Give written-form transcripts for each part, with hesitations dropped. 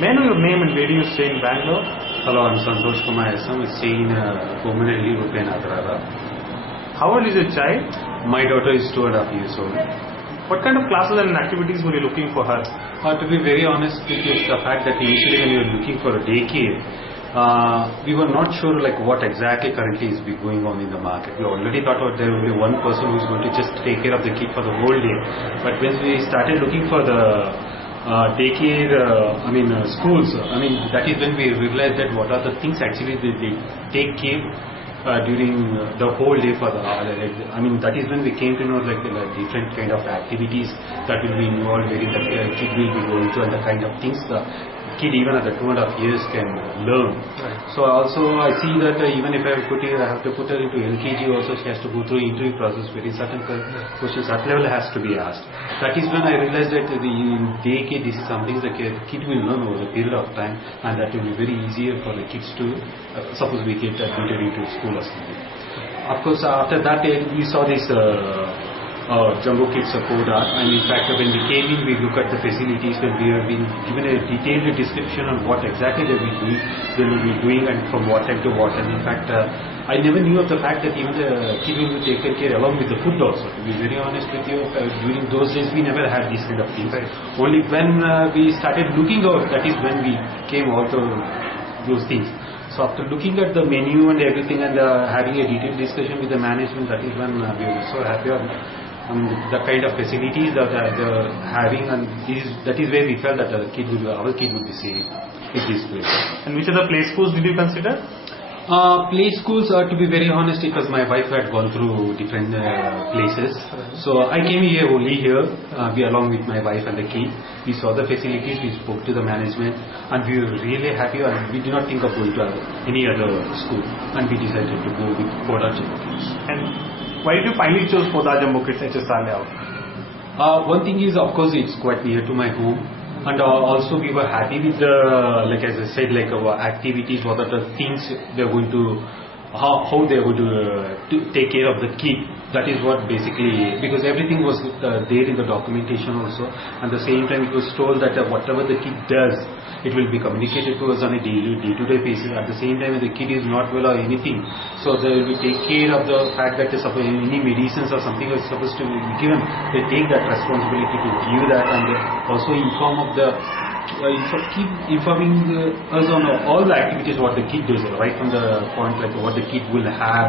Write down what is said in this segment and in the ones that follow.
May I know your name and where do you stay in Bangalore? Hello, I'm Santosh Kumar SM. I stay in permanently Rupen Adrara. How old is your child? My daughter is 2.5 years old. What kind of classes and activities were you looking for her? To be very honest with you, the fact that initially when we were looking for a daycare, we were not sure like what exactly currently is going on in the market. We already thought there will be one person who is going to just take care of the kid for the whole day. But when we started looking for the daycare, schools, that is when we realized that what are the things actually they take care during the whole day for the that is when we came to know like the different kind of activities that will be involved wherein the kid will be going to and the kind of things the kid even at the 2.5 years can learn. Right. So also I see that even if I have to put her into LKG also, she has to go through interview process where certain questions at level has to be asked. That is when I realized that in daycare this is something the kid will learn over a period of time, and that will be very easier for the kids to suppose we get admitted into school or something. Of course after that we saw this Jumbo Kids Koda, and in fact when we came in we look at the facilities when we have been given a detailed description on what exactly they will be doing and from what time to what, and in fact I never knew of the fact that even the kid will be taken care along with the food also. To be very honest with you, during those days we never had these kind of things. Right. Only when we started looking out, that is when we came out of those things. So after looking at the menu and everything and having a detailed discussion with the management, that is when we were so happy on the kind of facilities that they're having, and that is where we felt that our kid would be safe in this place. And which other play schools did you consider? Play schools, to be very honest, because my wife had gone through different places. So I came here only here, along with my wife and the kid. We saw the facilities, we spoke to the management, and we were really happy, and we did not think of going to any other school, and we decided to go with Koda Jumbo Kids. And why did you finally choose Koda Jumbo Kids HSR Layout? One thing is, of course, it's quite near to my home. And also we were happy with the, like as I said, like our activities, what are the things they're going to, how they're going to take care of the kid. That is what basically, because everything was there in the documentation also. At the same time it was told that whatever the kid does, it will be communicated to us on a day-to-day basis. At the same time, if the kid is not well or anything, so they will take care of the fact that any medicines or something is supposed to be given. They take that responsibility to give that, and they also inform of the keep informing us on all the activities what the kid does, right from the point like what the kid will have.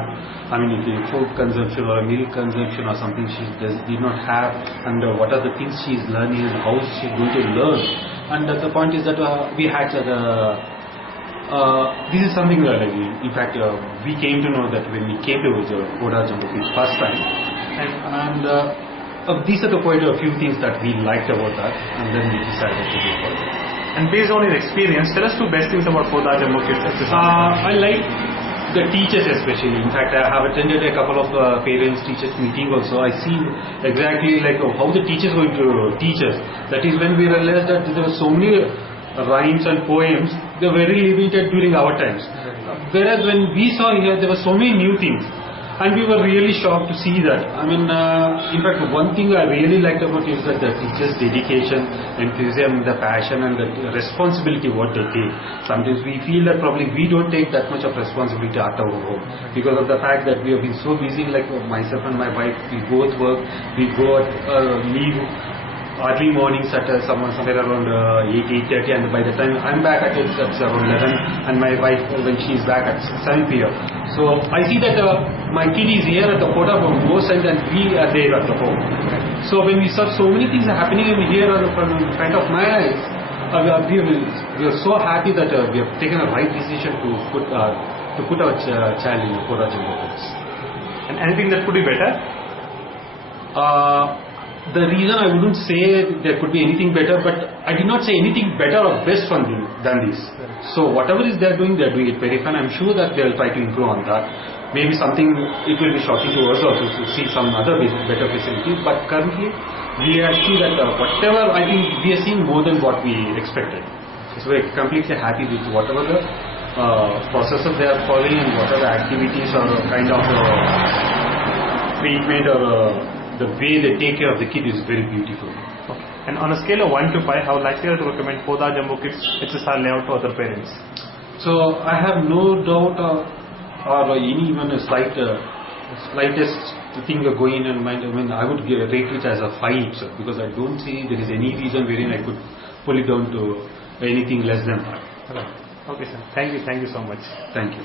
If the food consumption or a milk consumption or something she did not have, and what are the things she is learning and how she is going to learn. And the point is that we had this is something that in fact we came to know that when we came to Koda Jumbo Kids first time, and these are quite a few things that we liked about that, and then we decided to go for it. And based on your experience, tell us two best things about Koda Jumbo Kids. I like the teachers especially. In fact, I have attended a couple of parents-teachers meeting also. I see exactly like how the teachers are going to teach us. That is when we realized that there were so many rhymes and poems, they were very limited during our times. Whereas when we saw here, there were so many new things. And we were really shocked to see that. In fact, one thing I really liked about it is that the teachers' dedication, enthusiasm, the passion and the responsibility what they take. Sometimes we feel that probably we don't take that much of responsibility at our home because of the fact that we have been so busy, like myself and my wife, we both work, we go leave early mornings at somewhere around 8:30, and by the time I'm back at around 11, and my wife when she is back at 7 p.m. So I see that my kid is here at the Koda from both sides and we are there at the home. So when we saw so many things are happening here in front of my eyes, we are so happy that we have taken a right decision to put our child in Koda Jumbo Kids. And anything that could be better? The reason I wouldn't say there could be anything better, but I did not say anything better or best than this. So whatever is they're doing it very fine. I'm sure that they'll try to improve on that. Maybe something, it will be shocking to us also to see some other better facilities, but currently we are see that whatever, I think we are seeing more than what we expected. So we're completely happy with whatever the processes they are following and whatever activities or kind of treatment or the way they take care of the kid is very beautiful. Okay. And on a scale of 1 to 5, how likely are you to recommend Poda Jumbo Kids HSR layout to other parents? So I have no doubt or any even a slightest thing going in mind. I mean, I would rate it as a 5 itself, because I don't see there is any reason wherein I could pull it down to anything less than 5. Okay, sir. Thank you so much. Thank you.